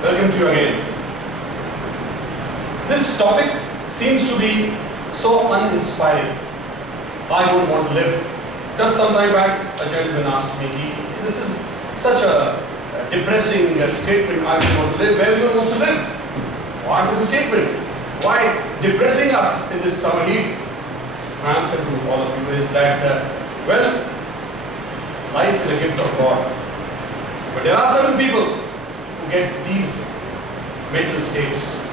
Welcome to you again. This topic seems to be so uninspiring. I wouldn't want to live. Just some time back, a gentleman asked me, this is such a depressing statement, I wouldn't want to live. Where everyone wants to live? Why is this a statement? Why depressing us in this summer heat? My answer to all of you is that, well, life is a gift of God. But there are certain people who get these mental states.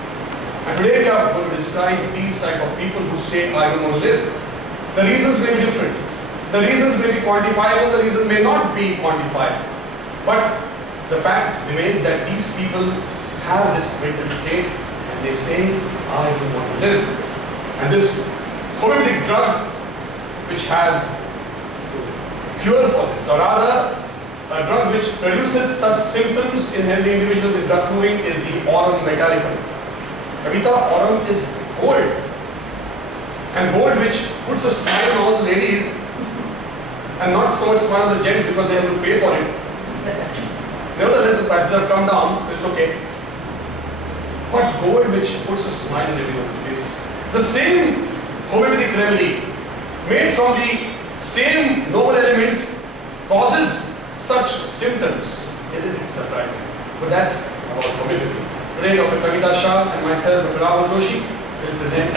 And today we are going to describe these type of people who say, I don't want to live. The reasons may be different. The reasons may be quantifiable, the reasons may not be quantifiable. But the fact remains that these people have this mental state and they say, I don't want to live. And this homeopathic drug which has cure for this, or rather a drug which produces such symptoms in healthy individuals in drug proving is the aurum metallicum. Kavita, aurum is gold. And gold which puts a smile on all the ladies and not so much smile on the gents because they have to pay for it. Nevertheless, the prices have come down, so it's okay. But gold which puts a smile on everyone's faces. The same homeopathic remedy made from the same noble element causes such symptoms. Isn't it surprising? But that's about homeopathy. Today, Dr. Kavita Shah and myself, Dr. Rahul Joshi, will present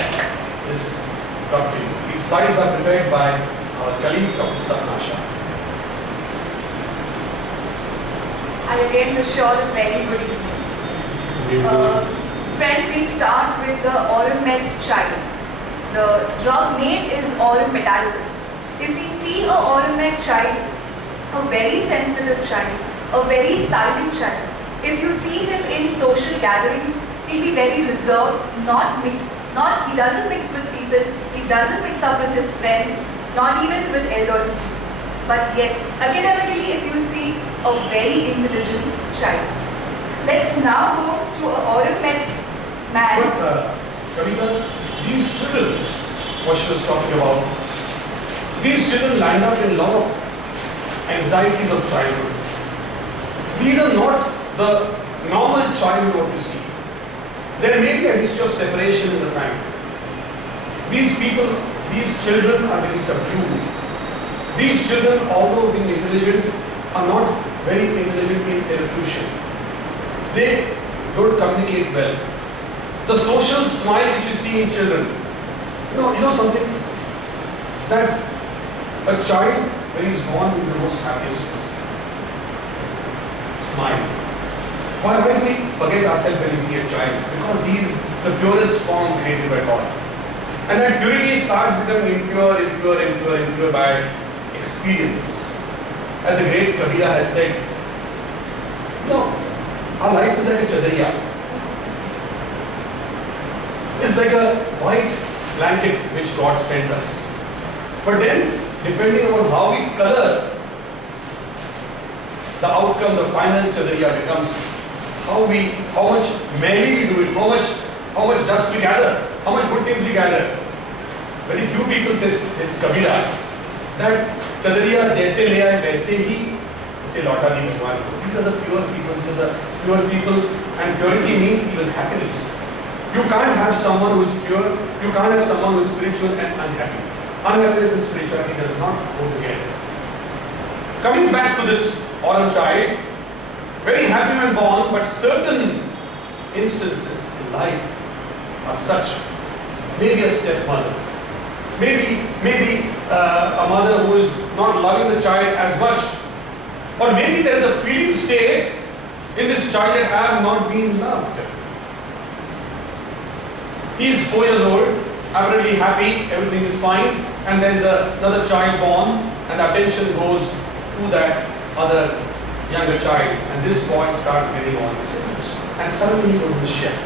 this drug to you. These slides are prepared by our colleague, Dr. Sapna Shah. I again wish you all a very good evening. Friends, we start with the Aurum-Met child. The drug name is Aurum metallicum. If we see a Aurum-Met child, a very sensitive child, a very silent child, if you see him in social gatherings, he'll be very reserved, he doesn't mix with people, he doesn't mix up with his friends, not even with elderly. But yes, academically, if you see a very intelligent child. Let's now go to a Aurum-Met man. But, Kavita, these children, what she was talking about, these children land up in a lot of anxieties of childhood. These are not the normal childhood what you see. There may be a history of separation in the family. These people, these children are very subdued. These children, although being intelligent, are not very intelligent in elocution. They don't communicate well. The social smile which we see in children, you know something? That a child, when he's born, is the most happiest person. Smile. Why do we forget ourselves when we see a child? Because he is the purest form created by God. And that purity starts becoming impure by experiences. As the great Kabira has said, our life is like a chadariya. It's like a white blanket which God sends us. But then, depending on how we color, the outcome, the final chadariya becomes how much merrily we do it, how much dust we gather, how much good things we gather. Very few people says Kabira that chadariya jaise le aaye वैसे ही उसे लौटा दी भगवान को. These are the pure people. These are the pure people, and purity means even happiness. You can't have someone who is pure. You can't have someone who is spiritual and unhappy. Unhappiness and spirituality does not go together. Coming back to this Aurum child, very happy when born, but certain instances in life are such. Maybe a stepmother. Maybe a mother who is not loving the child as much. Or maybe there is a feeling state in this child that I have not been loved. He is 4 years old, apparently happy, everything is fine, and there is another child born, and the attention goes to that other younger child, and this boy starts getting all the symptoms, and suddenly he goes in the shed.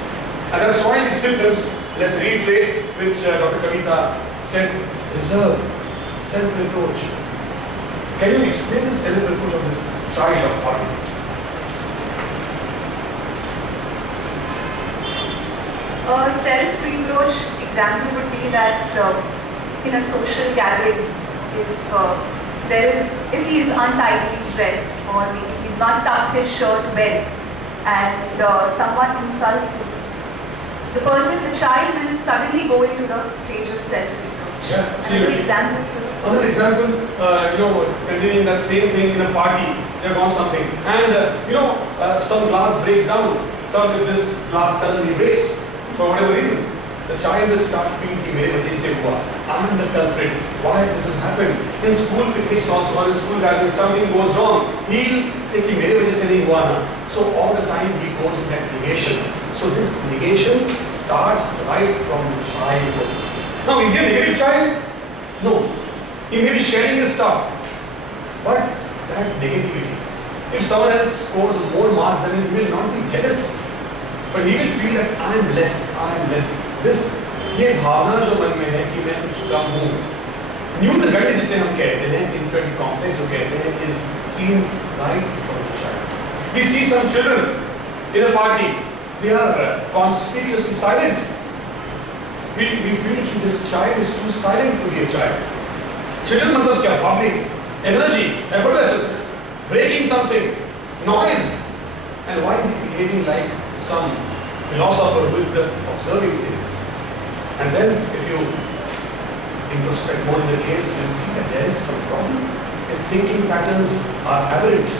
And that's why these symptoms, let's reiterate, which Dr. Kavita said, reserve, self-reproach. Can you explain the self-reproach of this child of Aurum? A self-reproach example would be that in a social gathering, if he is untidily dressed or maybe he's not tucked his shirt well, and someone insults you, the child will suddenly go into the stage of self-reproach. Yeah, Another absolutely. example, sir. Another example, continuing that same thing in a party, they've got something, and some glass breaks down. This glass suddenly breaks for whatever reasons. The child will start feeling कि मेरे वजह से हुआ. I am the culprit. Why this has happened? In school picnics also, or in school gatherings, something goes wrong. He'll say कि मेरे वजह से नहीं हुआ ना. So all the time he goes in that negation. So this negation starts right from childhood. Now, is he a negative child? No. He may be sharing his stuff. But that negativity, if someone else scores more marks than him, he will not be jealous. But he will feel that I am less, I am less. ये भावना जो मन में है कि मैं कुछ कम हूँ, न्यूनगंड जिसे हम कहते हैं, inferiority complex जो कहते हैं, is seen right from the child. We see some children in a party, they are conspicuously silent. We feel that this child is too silent to be a child. Children मतलब क्या? Public, energy, effervescence, breaking something, noise. And why is he behaving like some philosopher who is just observing things? And then if you introspect more in the case, you will see that there is some problem. His thinking patterns are aberrant.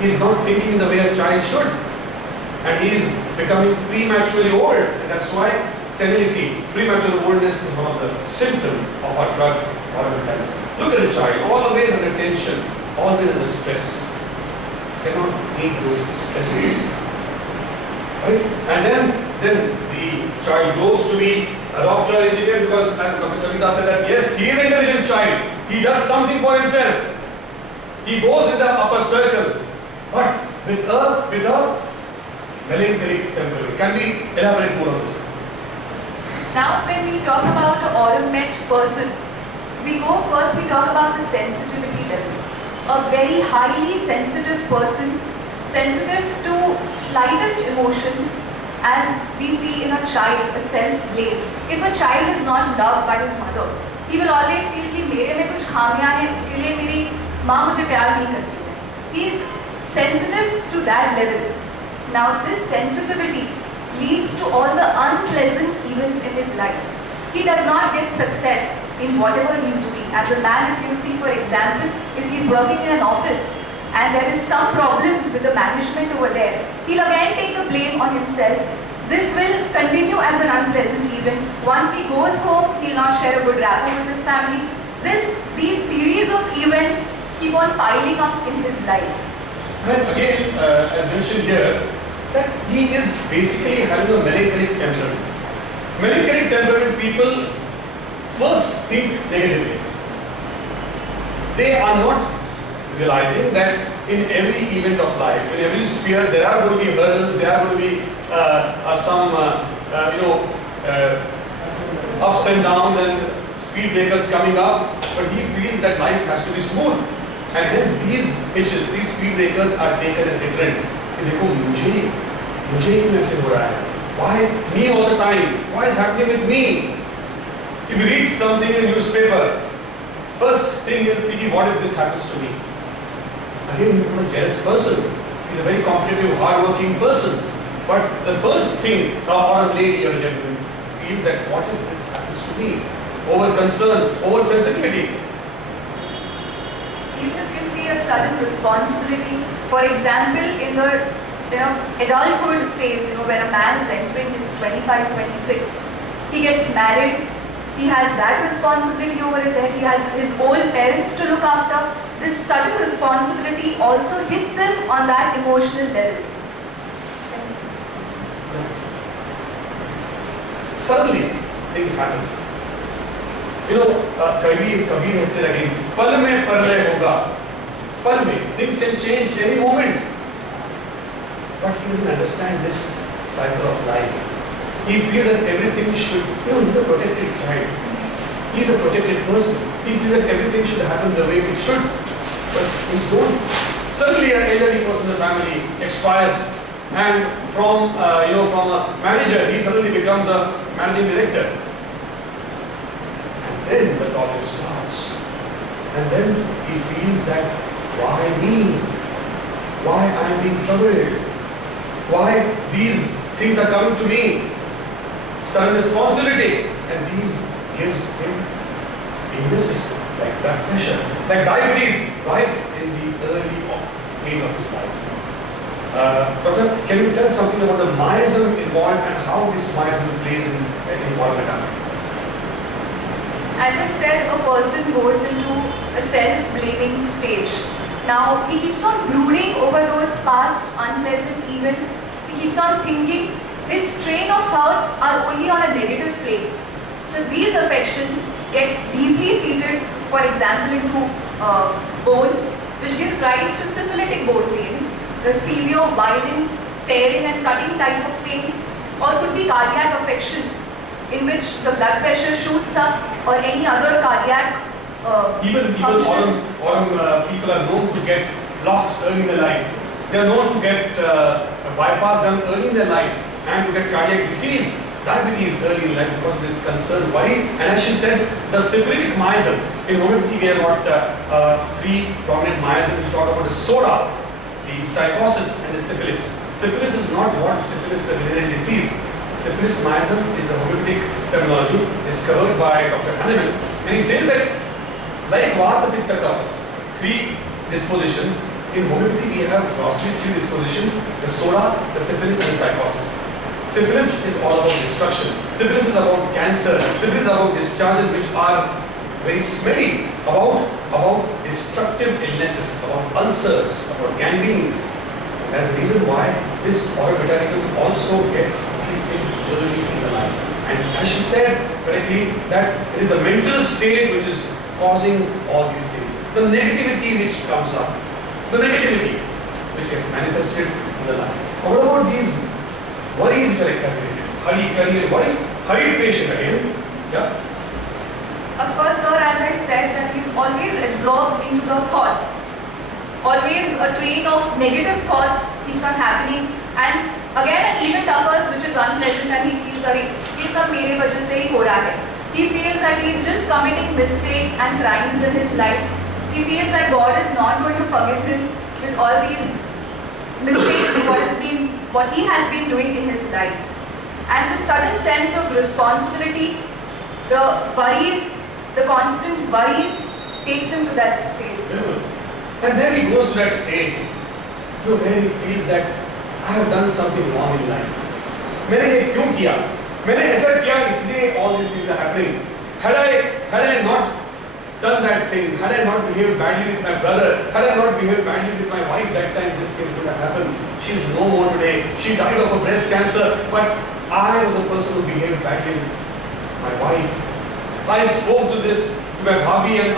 He is not thinking in the way a child should. And he is becoming prematurely old. And that's why senility, premature oldness is one of the symptoms of our drug or a mentality. Look at a child, always under tension, always under stress. Cannot take those stresses. Right? And then the child grows to be a doctor, engineer, because as Dr. Kavita said that yes, he is an intelligent child. He does something for himself. He goes in the upper circle. But with a melancholic temperament. Can we elaborate more on this? Now, when we talk about an Aurum-met person, we talk about the sensitivity level. A very highly sensitive person, sensitive to slightest emotions, as we see in a child, a self-blame. If a child is not loved by his mother, he will always feel कि मेरे में कुछ खामियां हैं, इसके लिए मेरी माँ मुझे प्यार नहीं करती है. He is sensitive to that level. Now, this sensitivity leads to all the unpleasant events in his life. He does not get success in whatever he is doing. As a man, if you see, for example, if he is working in an office and there is some problem with the management over there, he'll again take the blame on himself. This will continue as an unpleasant event. Once he goes home, he'll not share a good rapport with his family. These series of events keep on piling up in his life. And again, as mentioned here, that he is basically having a melancholic temperament. Melancholic temperament people first think negatively. They are not realizing that in every event of life, in every sphere, there are going to be hurdles, there are going to be some ups and downs and speed breakers coming up, but he feels that life has to be smooth. And hence these hitches, these speed breakers are taken as deterrent. कि देखो मुझे क्यों ऐसे हो रहा है? Why me all the time? Why is happening with me? If you read something in a newspaper, first thing you'll see, what if this happens to me? Again, he's not a jealous person. He's a very competitive, hard-working person. But the first thing, or a lady or a gentleman, feels that what if this happens to me? Over concern, over sensitivity. Even if you see a sudden responsibility, for example, in the adulthood phase, when a man is entering his 25, 26, he gets married, he has that responsibility over his head, he has his old parents to look after. This sudden responsibility also hits him on that emotional level. Suddenly, things happen. Kabir has said again, pal mein parlay hoga. Pal mein, things can change any moment. But he doesn't understand this cycle of life. He feels that everything should, he's a protected child. He's a protected person. He feels that everything should happen the way it should. But things don't. Suddenly an elderly person in the family expires, and from a manager, he suddenly becomes a managing director. And then the problem starts. And then he feels that, why me? Why I am being troubled? Why these things are coming to me? Sudden responsibility, and these gives him illnesses like blood pressure, like diabetes, right in the early age of his life. Doctor, can you tell something about the miasm involved and how this miasm plays in involvement? As I said, a person goes into a self-blaming stage. Now, he keeps on brooding over those past unpleasant events. He keeps on thinking. His train of thoughts are only on a negative plane. So these affections get deeply seated, for example, into bones, which gives rise to syphilitic bone pains, the severe, violent, tearing and cutting type of pains, or could be cardiac affections, in which the blood pressure shoots up, or any other cardiac even function. people are known to get blocks early in their life. They are known to get a bypass done early in their life and to get cardiac disease, diabetes early in life because of this concern, worry. And as she said, the syphilitic miasm. In homeopathy, we have got three prominent miasms which talk about the soda, the psychosis, and the syphilis. Syphilis is not what syphilis, the venereal disease. Syphilis miasm is a homeopathic terminology discovered by Dr. Hahnemann, and he says that like Vata, Pitta, Kapha, three dispositions. In homeopathy, we have grossly three dispositions: the soda, the syphilis, and the psychosis. Syphilis is all about destruction. Syphilis is about cancer. Syphilis is about discharges which are very smelly, about destructive illnesses, about ulcers, about gangrenes. That's the reason why this oral botanicum also gets these things early in the life. And as she said correctly, that it is a mental state which is causing all these things. The negativity which comes up, the negativity which is manifested in the life. What about these worries which are exaggerated? Hurry and worry. Hurried patient again. Yeah. Of course, sir, as I said, that he's always absorbed into the thoughts. Always a train of negative thoughts keeps on happening, and again an event occurs which is unpleasant, and he feels that ये सब मेरे वजह से ही हो रहा है. He feels that he is just committing mistakes and crimes in his life. He feels that God is not going to forgive him with all these mistakes, what he has been doing in his life. And the sudden sense of responsibility, the worries, the constant worries takes him to that state. And then he goes to that state, where he feels that I have done something wrong in life. मैंने ये क्यों किया? मैंने ऐसा किया इसलिए all these things are happening. Had I not done that thing, had I not behaved badly with my brother, had I not behaved badly with my wife that time, this thing would have happened. She is no more today. She died of a breast cancer, but I was a person who behaved badly with my wife. I spoke to my bhabhi, and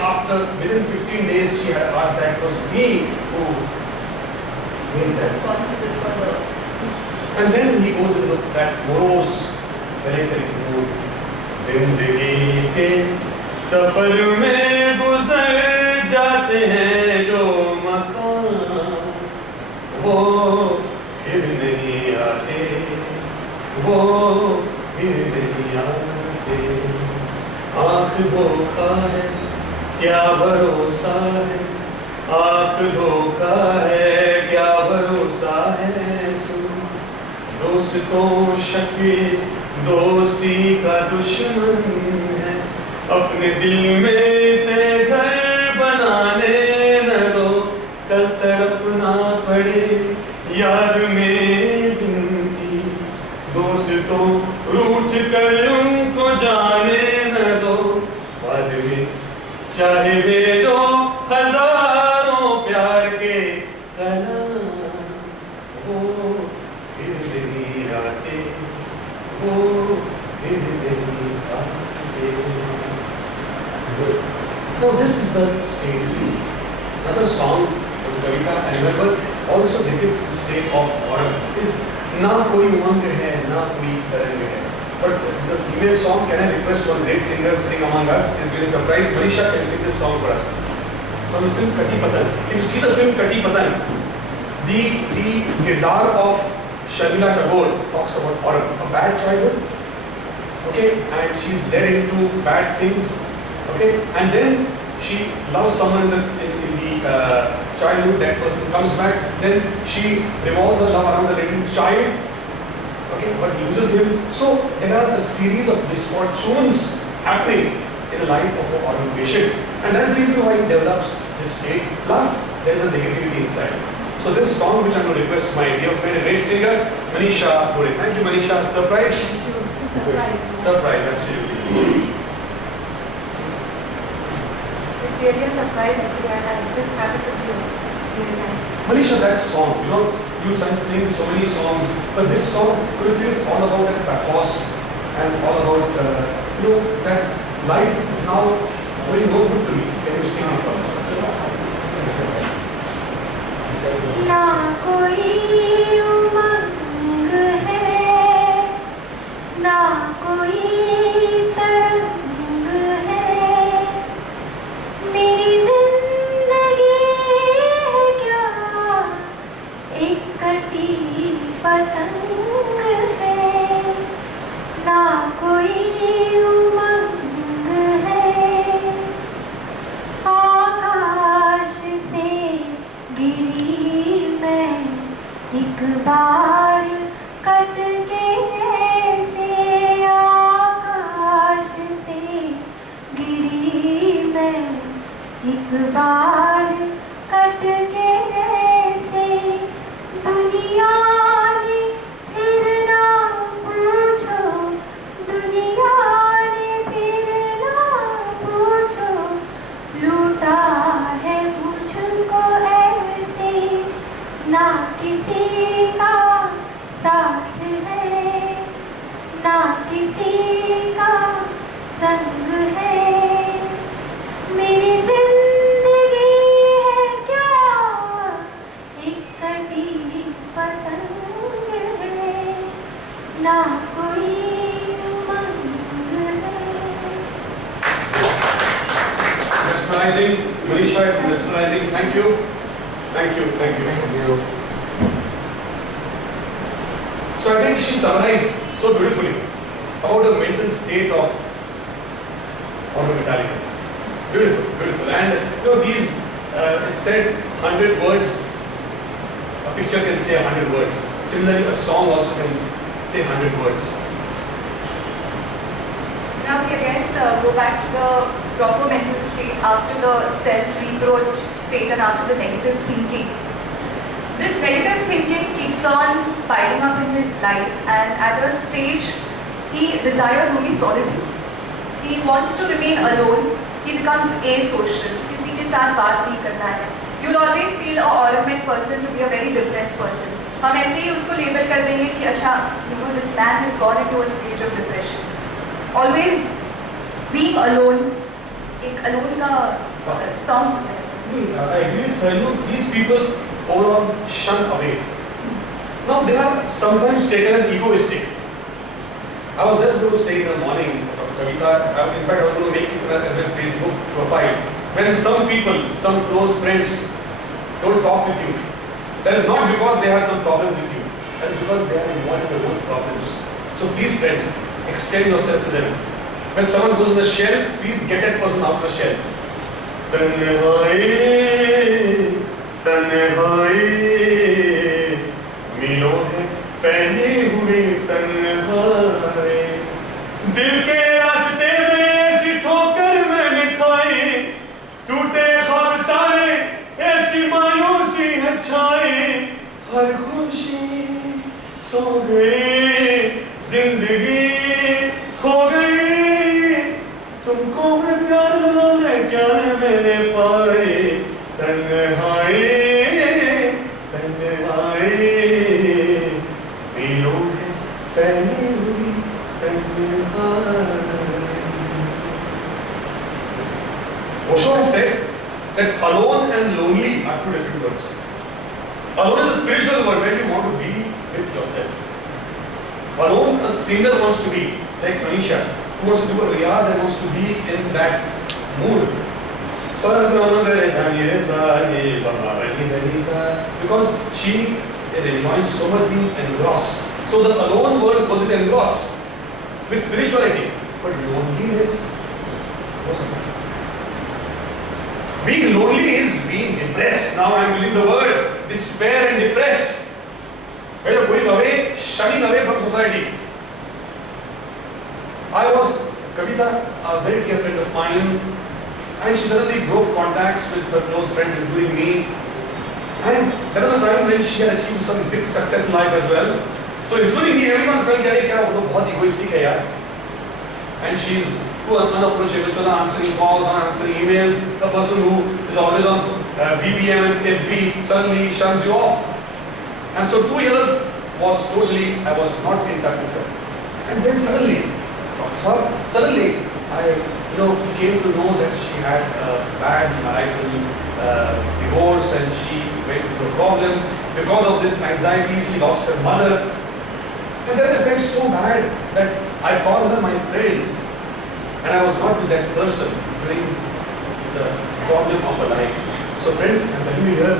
within 15 days she had a heart attack. It was me who He's responsible for the. And then he goes into that morose, melancholic mood. जिंदगी के सफर में गुजर जाते हैं जो मकाम, वो फिर नहीं आते, वो फिर नहीं आते. आँख धोखा है, क्या भरोसा है, आँख धोखा है, क्या भरोसा है. सुन, दोस्तों शक दोस्ती का दुश्मन है, अपने दिल में से घर बनाने न दो, कल तड़पना पड़े याद में जिनकी. दोस्तों रूठ कर उनको जाने न दो, बाद में चाहे भेजो हजारों प्यार के कलाम, वो फिर नहीं आते, वो फिर नहीं आते. Now this is the state. Another song of Kavita, I remember, also depicts the state of autumn. Is ना कोई उमंग है, ना कोई तरंग है. But it's a female song. Can I request one great singer sitting among us? It's been a surprise. Manisha, can you sing this song for us? From the film Kati Patan. If you see the film Kati Patan, the kirdar of Sharmila Tagore talks about autumn, a bad childhood, okay, and she's led into bad things, okay, and then she loves someone in the childhood, that person comes back, then she revolves her love around a little child, okay, but loses him. So there are a series of misfortunes happening in the life of an autism patient, and that's the reason why he develops this state. Plus, there is a negativity inside. So this song, which I'm going to request my dear friend, a great singer, Manisha Gore. Thank you, Manisha. Surprise? It's a surprise. Surprise, absolutely. It's really a surprise actually, and I just started to do really nice. Manisha, that song, you sing so many songs, but this song, could you feel, is all about that pathos and all about, that life is now very no good to me. Can you sing it first? ना कोई उमंग है, ना कोई तरंग है, मेरी जिंदगी है क्या एक कटी पतंग है, ना कोई उमंग है, आकाश से गिरी मैं एक बार कट के ऐसे, आकाश से गिरी मैं एक बार कट के ऐसे, दुनिया ने फिर ना पूछो, दुनिया ने फिर ना पूछो, लूटा है मुझको ऐसे, ना किसी का साथ है, ना किसी का संग है, मेरी जिंदगी है क्या एक कटी पतंग है, ना कोई उमंग है। Mesmerizing, Manisha, mesmerizing. Thank you. Thank you, thank you. Thank you. So I think she summarized so beautifully about the mental state of Metallica. Beautiful, beautiful. And these, it said 100 words, a picture can say 100 words. Similarly, a song also can say 100 words. So now we again go back to the proper mental state after the self-reproach state and after the negative thinking. This negative thinking keeps on piling up in his life, and at a stage he desires only solitude. He wants to remain alone. He becomes asocial. किसी के साथ बात नहीं करना है. You'll always feel a ornament person to be a very depressed person. हम ऐसे ही उसको लेबल कर देंगे कि अच्छा, this man has gone into a stage of depression. Always being alone, एक alone का song होता है. I agree with her. These people overall shun away. Now they are sometimes taken as egoistic. I was just going to say in the morning, Kavita, in fact I was going to make it as a Facebook profile. When some people, some close friends don't talk with you, that is not because they have some problems with you. That is because they are involved in their own problems. So please friends, extend yourself to them. When someone goes in the shell, please get that person out of the shell. तन्हाई मिलो है फैले हुए तन्हाई, दिल के रास्ते में ऐसी ठोकर मैंने खाई, टूटे ख्वाब सारे ऐसी मायूसी है छाई, हर खुशी सो गई जिंदगी खो गई, तुमको मैं प्यार क्या मैंने पाई, तन्हाई तन्हाई मिलो है फैली हुई तन्हाई. Osho has said that alone and lonely are two different words. Alone is a spiritual word where you want to be with yourself. Alone, a singer wants to be like Manisha, who wants to do a riyaz and wants to be in that mood. Because she is enjoying so much being engrossed. So the alone word goes with engrossed, with spirituality. But loneliness was a different. Being lonely is being depressed. Now I am using the word despair and depressed. When you're going away, shunning away from society. I was, Kavita, a very dear friend of mine, and she suddenly broke contacts with her close friends, including me. And there was a time when she had achieved some big success in life as well. So including me, everyone felt that वो तो बहुत egoistic है यार. And she's too unapproachable, so not answering calls, not answering emails. The person who is always on BBM and FB suddenly shuns you off. And so 2 years was totally, I was not in touch with her. And then suddenly I came to know that she had a bad marital divorce and she went into a problem. Because of this anxiety, she lost her mother. And then I felt so bad that I called her my friend. And I was not with that person during the problem of her life. So friends, I'm telling you here,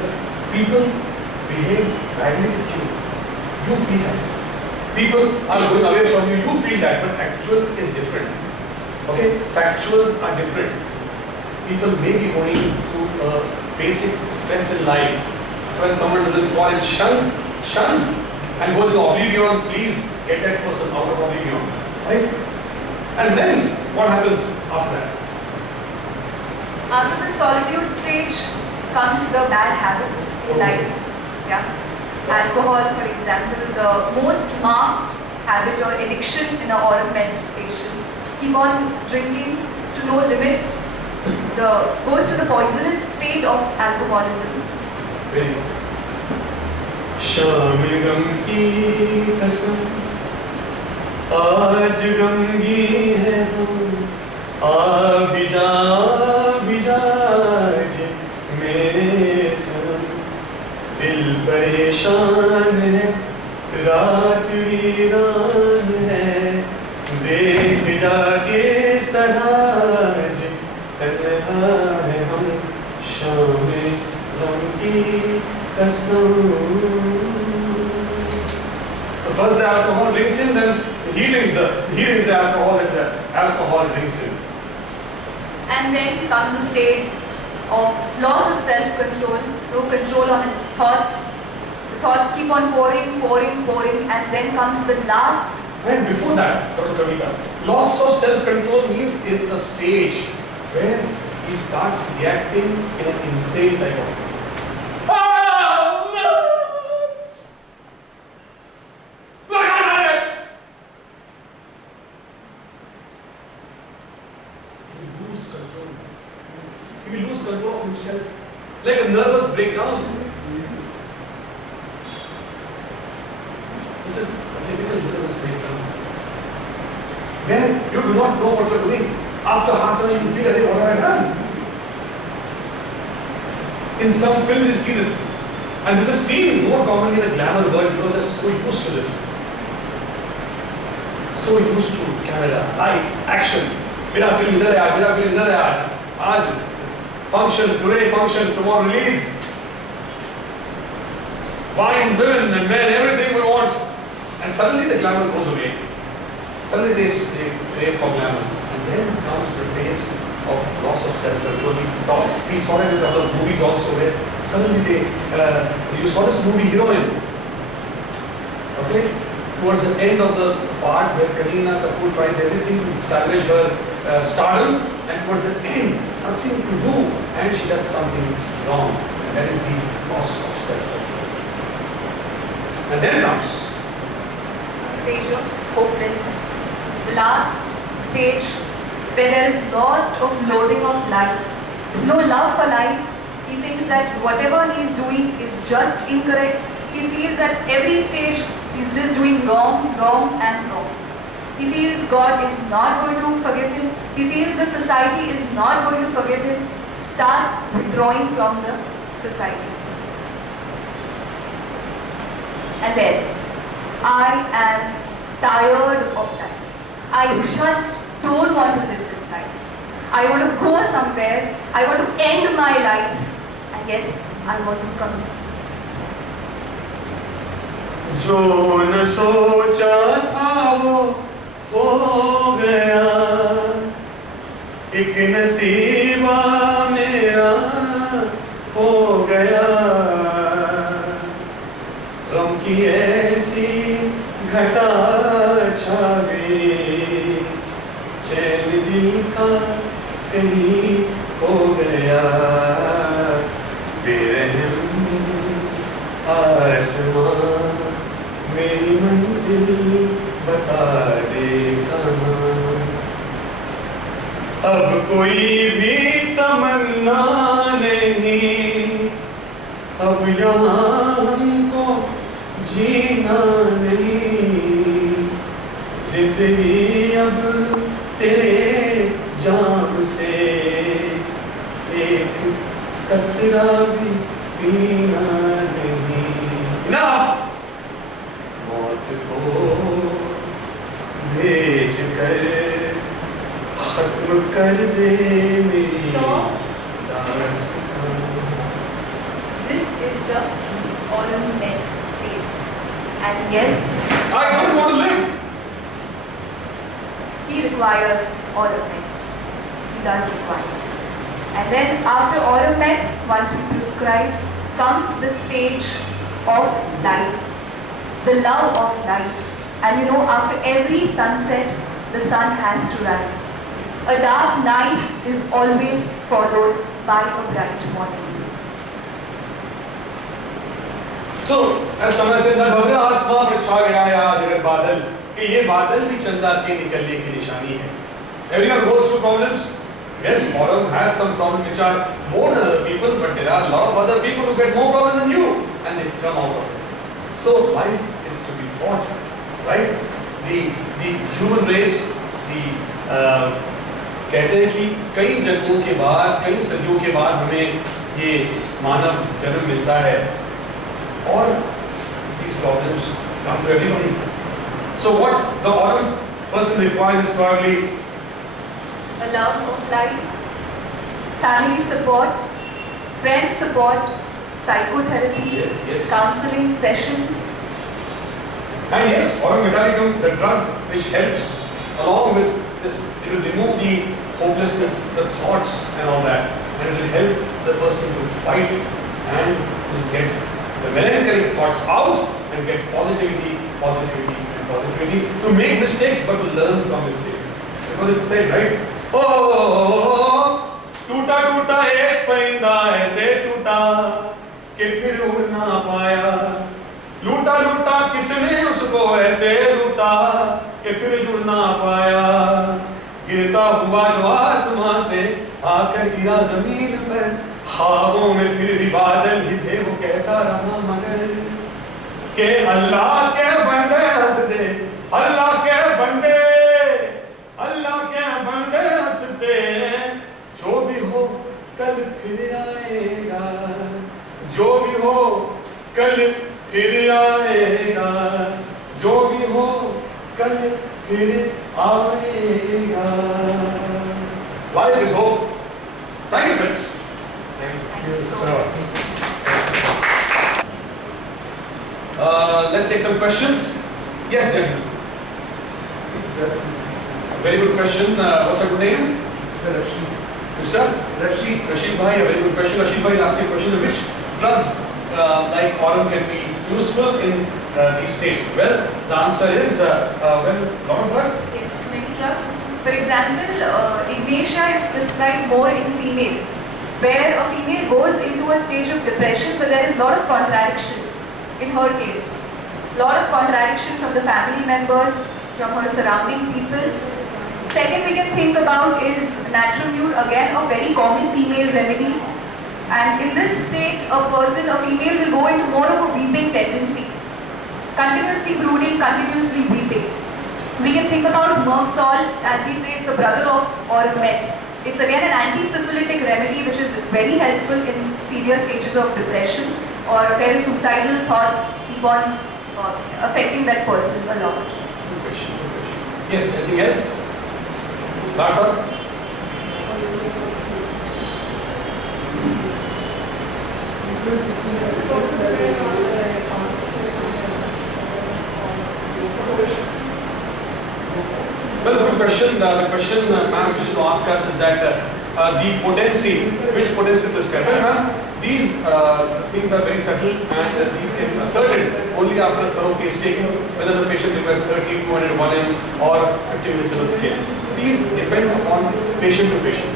people behave badly with you. You feel that. People are going away from you, you feel that, but actual is different. Okay? Factuals are different. People may be going through a basic stress in life. So when someone doesn't call and shuns and goes in oblivion, please get that person out of oblivion. Right? And then what happens after that? After the solitude stage comes the bad habits in life. Yeah. Alcohol, for example, the most marked habit or addiction in an oral med patient. Keep on drinking to no limits. Goes to the poisonous state of alcoholism. Very good. शाम गम की कसम आज गमगी है हम भिजा जे मेरे सनम दिल परेशान है रात वीरान है देख जाके इस तरह जे तन्हा है हम शाम गम की कसम. So first the alcohol drinks him, then he drinks the alcohol, and the alcohol drinks him. And then comes a state of loss of self-control, no control on his thoughts. The thoughts keep on pouring, and then comes the last. And before that, Dr. Kavita, loss of self-control means is a stage where he starts reacting in an insane type of way. He will lose control of himself, like a nervous breakdown. This is a typical nervous breakdown, where you do not know what you are doing. After half an hour, you feel, what have I done? In some films, you see this, and this is seen more commonly in the glamour world because they're so used to this, so used to camera, light, action. मेरा film इधर है आज function, today function, tomorrow release. Wine, women and men, everything we want. And suddenly the glamour goes away. Suddenly they crave for glamour. And then comes the phase of loss of self-control. We saw it in a couple of movies also where suddenly you saw this movie Heroine. Okay? Towards the end of the part where Kareena Kapoor tries everything to salvage her stardom, and towards the end, nothing to do, and she does something wrong, and that is the loss of self-control. And then comes stage of hopelessness, the last stage where there is lot of loathing of life, no love for life. He thinks that whatever he is doing is just incorrect. He feels at every stage he's just doing wrong. He feels God is not going to forgive him. He feels the society is not going to forgive him. Starts withdrawing from the society. And then, I am tired of life. I just don't want to live this life. I want to go somewhere. I want to end my life. And yes, I want to commit suicide. जो न सोचा था वो हो गया, एक नसीबा मेरा घटा छा गई, चैन दिल का कहीं खो गया, बेरहम आसमां मेरी मंजिल बता दे कहाँ। अब कोई भी तमन्ना नहीं, अब यहाँ हमको जीना नहीं, जिंदगी अब तेरे जाम से एक कतरा भी पीना नहीं। Enough! मौत को भेज कर खत्म कर दे मेरी दास्तां। This is the autumn met phase. And yes, I don't want to live. he requires autumn met. He does require. And then after autumn met, once we prescribe, comes the stage of life, the love of life. And you know, after every sunset, the sun has to rise. A dark night is always followed by a bright morning. So, as समय से न भव्य आसमां पर छा गया है आज अगर बादल, कि ये बादल भी चंदा के निकलने की निशानी है। Everyone goes through problems. Yes, autumn has some problems which are more than other people, but there are a lot of other people who get more problems than you, and they come out of it. So life is to be fought, right? The human race, कहते हैं कि कई जन्मों के बाद, कई सदियों के बाद हमें ये मानव जन्म मिलता है, और these problems come to everybody. So what the autumn person requires is probably A love of life, family support, friend support, psychotherapy, yes. counseling sessions. And yes, autumn metallicum, the drug which helps along with this, it will remove the hopelessness, the thoughts and all that, and it will help the person to fight and to get the melancholic thoughts out and get positivity, to make mistakes but to learn from mistakes. Because it's said, right? Oh, टूटा टूटा एक परिंदा ऐसे टूटा कि फिर उड़ ना पाया, लूटा लूटा किसने उसको ऐसे लूटा कि फिर जुड़ ना पाया, गिरता हुआ जो आसमां से आकर गिरा जमीन पर, ख्वाबों में फिर भी बादल ही थे, वो कहता रहा मगर के अल्लाह के बंदे हंस दे, अल्लाह के बंदे हंस दे, जो भी हो कल फिर आएगा, जो भी हो कल फिर आएगा, जो भी हो कल फिर आएगा. Life is hope. Thank you, friends. Thank you so much. Let's take some questions. Yes, gentlemen. Very good question. What's your good name? Mr. Rashid Bhai, a very good question. Rashid Bhai is asking a question: which drugs like autumn can be useful in these states? Well, the answer is lot of drugs. Yes, many drugs. For example, Ignatia is prescribed more in females, where a female goes into a stage of depression, but there is a lot of contradiction in her case. Lot of contradiction from the family members, from her surrounding people. Second we can think about is natural mute, again a very common female remedy. And in this state, a female will go into more of a weeping tendency. Continuously brooding, continuously weeping. We can think about Merksol, as we say, it's a brother of Ormet. It's again an anti-syphilitic remedy which is very helpful in severe stages of depression or where suicidal thoughts keep on affecting that person a lot. Good question. Yes, anything else? Larsa? Well, good question. The question, ma'am, you should ask us is that the potency, which potency to prescribe? Well, ma'am, These things are very subtle and these can be ascertained only after thorough case taking, whether the patient requires 30, 200, 1M or 50 millisecond scale. These depend upon patient to patient.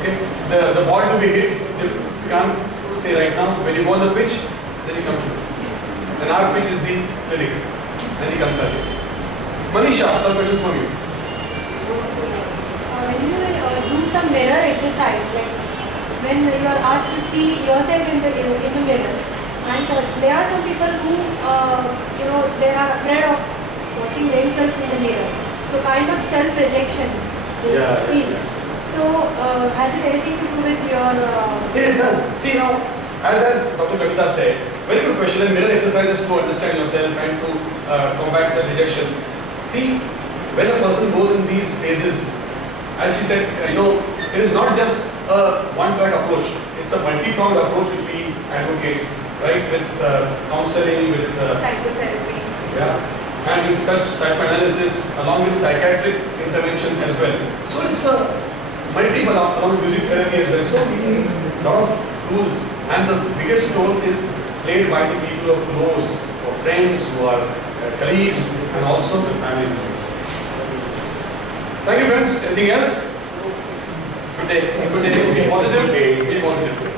Okay, the ball to be hit, you can't say right now. When you go on the pitch, then you come to me. Then our pitch is the clinic, then you consult. Manisha, some questions from you. When you do some mirror exercise, like when you are asked to see yourself in the mirror, and so there are some people who they are afraid of watching themselves in the mirror, so kind of self-rejection they feel. So has it anything to do with your? It does. See now, as Dr. Kavita said, very good question. And mirror exercises to understand yourself and to combat self-rejection. See, when a person goes in these phases, as she said, it is not just a one-cut approach. It's a multi-pronged approach which we advocate, right? With counseling, with Psychotherapy. and with such psychoanalysis along with psychiatric intervention as well. So it's a multiple along with music therapy as well. So we need a lot of tools, and the biggest role is played by the people who are close, who are friends, who are colleagues, and also the family members. Thank you, friends. Anything else? Good day. Good day. Be positive. Be positive.